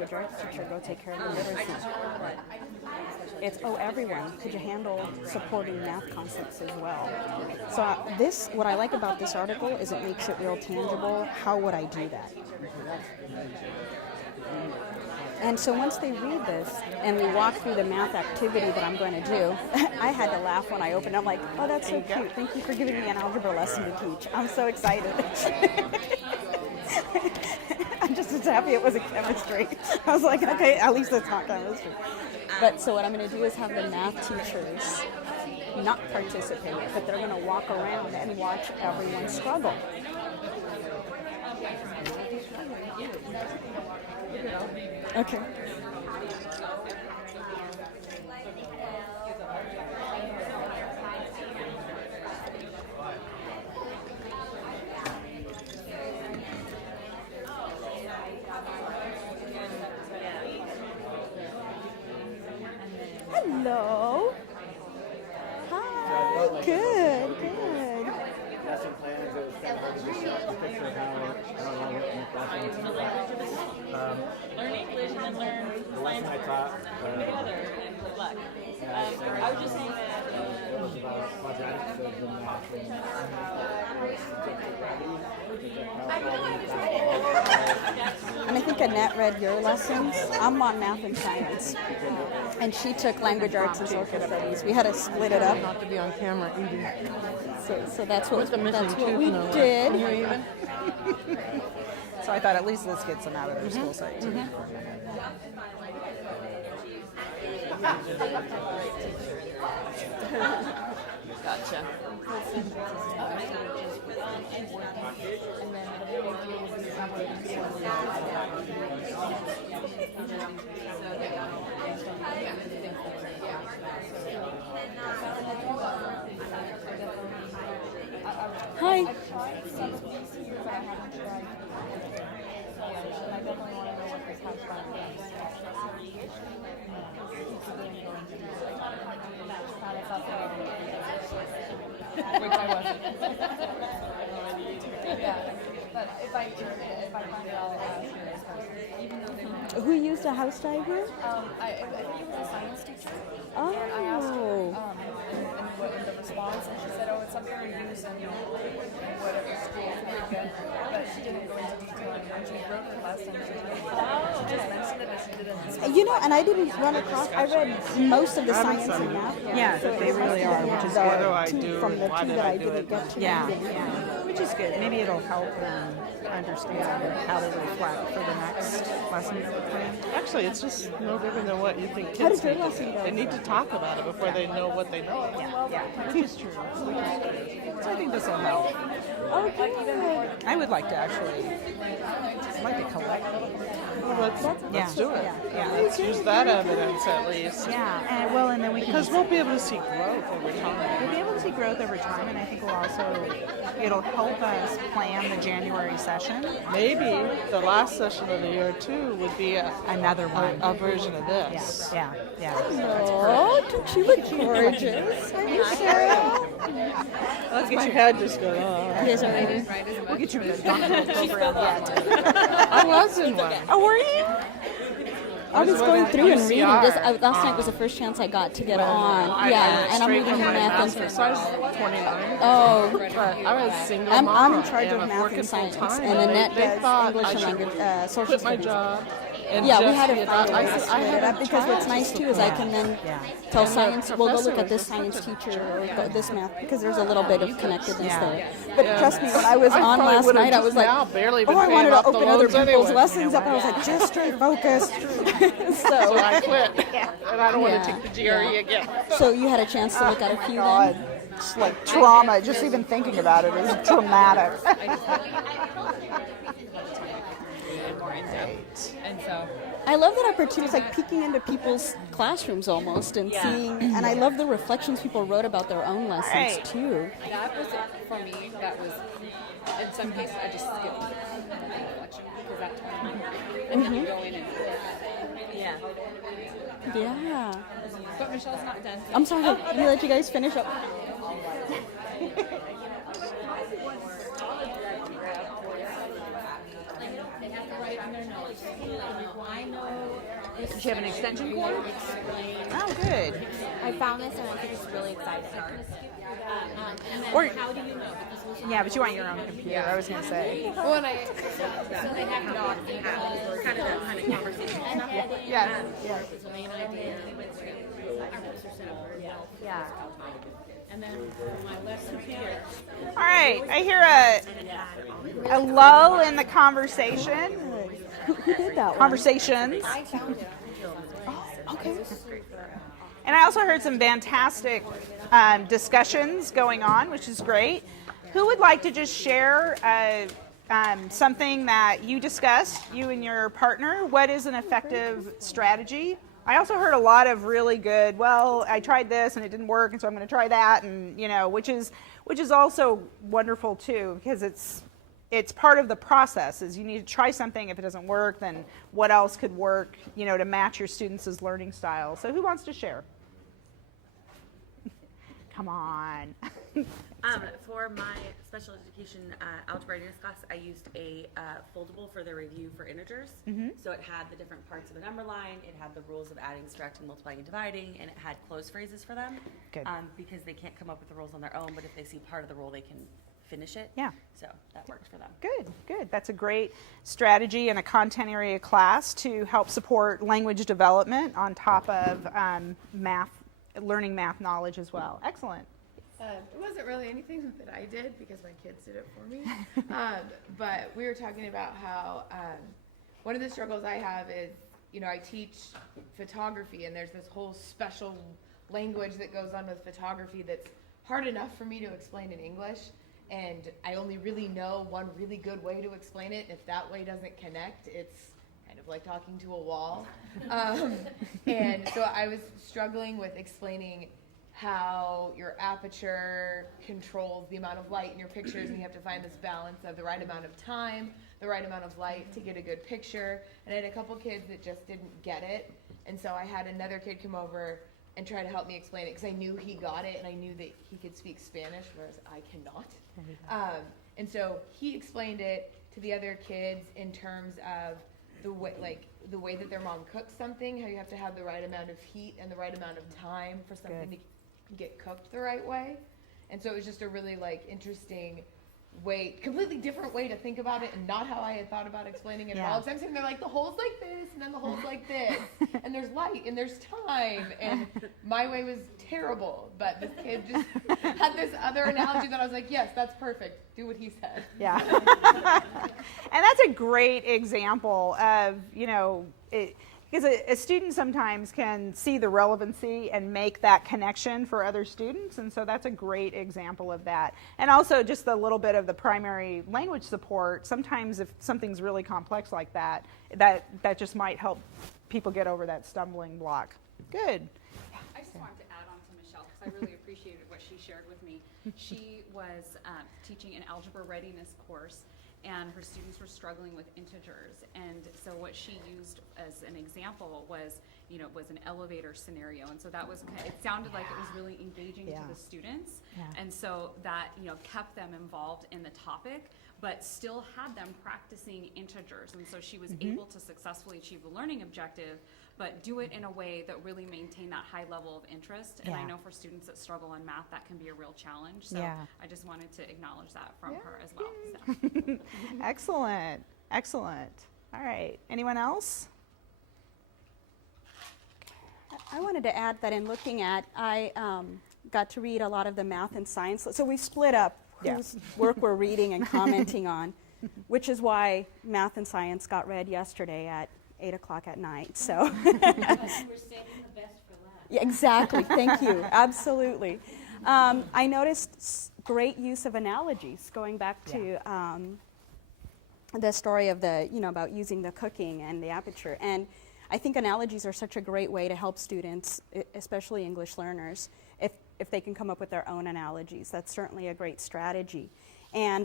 language arts teacher go take care of the literacy. It's, everyone. Could you handle supporting math concepts as well? So what I like about this article is it makes it real tangible. How would I do that? And so once they read this and we walk through the math activity that I'm going to do, I had to laugh when I opened it. I'm like, oh, that's so cute. Thank you for giving me an algebra lesson to teach. I'm so excited. I'm just as happy it wasn't chemistry. I was like, okay, at least it's not chemistry. But so what I'm going to do is have the math teachers not participate, but they're going to walk around and watch everyone struggle. Okay. Hello. Hi. Good. Lesson plans is a picture of how learn English and then learn the lesson I taught. together and good luck. I was just saying that It was about quadratic surgery and math And I think Annette read your lessons. I'm on math and science. And she took language arts and social studies. We had to split it up. Not to be on camera either. So that's what we Can did. you even? So I thought at least this gets them out of their school site too. gotcha. Hi. Which I wasn't. Yeah, but if I find it, I'll ask you guys personally. Even though they were, Who used a house diagram? I think it was a science teacher. Oh. And I asked her, in the response, and she said, oh, it's something we use in whatever school. But she didn't go into detail. And she wrote her lesson. She just mentioned it, but she didn't. You know, and I didn't run across. I read most of the science and math. Yeah, so they really are, which is the good. two from the two that I didn't get to. Yeah, which is good. Maybe it'll help them understand how to reflect for the next lesson plan. Actually, it's just no different than what you think How kids did your need to lesson do. go? They need to talk about it before they know what they know. Yeah, which is true. So I think this will help. Oh, good. I would like to actually, like to collect. Let's do it. Yeah. Let's use that evidence at least. Yeah, and then we can. Because we'll be able to see growth over time. We'll be able to see growth over time, and I think it'll help us plan the January session. Maybe the last session of the year too would be Another one. a version of this. Yeah. Oh, don't you look gorgeous? Are you Sarah? That's my head just going, oh. Yes, are you? We'll get you a donut program yet. I was in one. Oh, were you? I was going through and reading UCR. this. Last night was the first chance I got to get on. Yeah, and I'm straight reading from my math master's. and So I was 29. oh. But I was a single I'm mom. in charge of and math working and science, full-time. and Annette They does thought English I and should language, social quit my studies. job. And Yeah, we just had to get find a out. way to split it up because what's nice too is I can then tell science, well, go look at this science teacher or go this math because there's a little bit of connectedness there. But trust me, when I was on probably last would've night, I just was like, now barely been I wanted paying to off the open other loans people's anyway. lessons up. I was like, just stay focused. So I quit. And I don't want Yeah. to take the GRE again. So you had a chance to look at a few God, then? it's like trauma. Just even thinking about it is traumatic. More in depth. And so. I love that opportunity. It's like peeking into people's classrooms almost and seeing, and I love the reflections people wrote about their own lessons Right. too. That was, for me, that was, in some cases, I just skipped the reflection because that time, and then you go in and, yeah. Yeah. But Michelle's not done. I'm sorry. Let me let you guys finish up. I know this Does she have an extension cord? explain. Oh, good. I found this and I think it's really exciting. And then Or- how do you know? Because Yeah, but you want your own computer, I was going to say. Well, and I, so they have dogs and have kind of that kind of conversation. Yes. It's the main idea. We went through our books are set up very well. Yeah. And then for my lesson here, All right, I hear a lull in the conversation. Who did that one? Conversations. I found it. Okay. And I also heard some fantastic discussions going on, which is great. Who would like to just share something that you discussed, you and your partner? What is an effective strategy? I also heard a lot of really good, well, I tried this and it didn't work, and so I'm going to try that, and which is also wonderful too, because it's part of the process. Is you need to try something. If it doesn't work, then what else could work, to match your students' learning style. So who wants to share? Come on. For my special education algebra readiness class, I used a foldable for the review for integers. So it had the different parts of the number line, it had the rules of adding, subtracting, multiplying, and dividing, and it had closed phrases for them. Good. Because they can't come up with the rules on their own, but if they see part of the rule, they can finish it. Yeah. So that worked for them. Good. That's a great strategy in a content area class to help support language development on top of learning math knowledge as well. Excellent. It wasn't really anything that I did because my kids did it for me. But we were talking about how one of the struggles I have is, I teach photography, and there's this whole special language that goes on with photography that's hard enough for me to explain in English. And I only really know one really good way to explain it. And if that way doesn't connect, it's kind of like talking to a wall. And so I was struggling with explaining how your aperture controls the amount of light in your pictures, and you have to find this balance of the right amount of time, the right amount of light to get a good picture. And I had a couple kids that just didn't get it. And so I had another kid come over and try to help me explain it because I knew he got it and I knew that he could speak Spanish, whereas I cannot. And so he explained it to the other kids in terms of the way that their mom cooks something, how you have to have the right amount of heat and the right amount of time for something to get cooked the right way. And so it was just a really interesting way, completely different way to think about it, and not how I had thought about explaining it at all. Because I'm sitting there the hole's like this, and then the hole's like this, and there's light, and there's time, and my way was terrible. But this kid just had this other analogy that I was like, yes, that's perfect. Do what he said. Yeah. And that's a great example of, because a student sometimes can see the relevancy and make that connection for other students, and so that's a great example of that. And also just a little bit of the primary language support. Sometimes if something's really complex like that, that just might help people get over that stumbling block. Good. I just wanted to add on to Michelle because I really appreciated what she shared with me. She was teaching an algebra readiness course, and her students were struggling with integers. And so what she used as an example was, was an elevator scenario. And so that was, it sounded like it was really engaging to the students. And so that, kept them involved in the topic, but still had them practicing integers. And so she was able to successfully achieve the learning objective, but do it in a way that really maintained that high level of interest. And I know for students that struggle in math, that can be a real challenge. So I just wanted to acknowledge that from her as well. So. Excellent. All right. Anyone else? I wanted to add that in looking at, I got to read a lot of the math and science. So we split up whose work we're reading and commenting on, which is why math and science got read yesterday at 8 o'clock at night. So we're saving the best for last. Yeah, exactly. Thank you. Absolutely. I noticed great use of analogies, going back to the story of about using the cooking and the aperture. And I think analogies are such a great way to help students, especially English learners, if they can come up with their own analogies. That's certainly a great strategy. And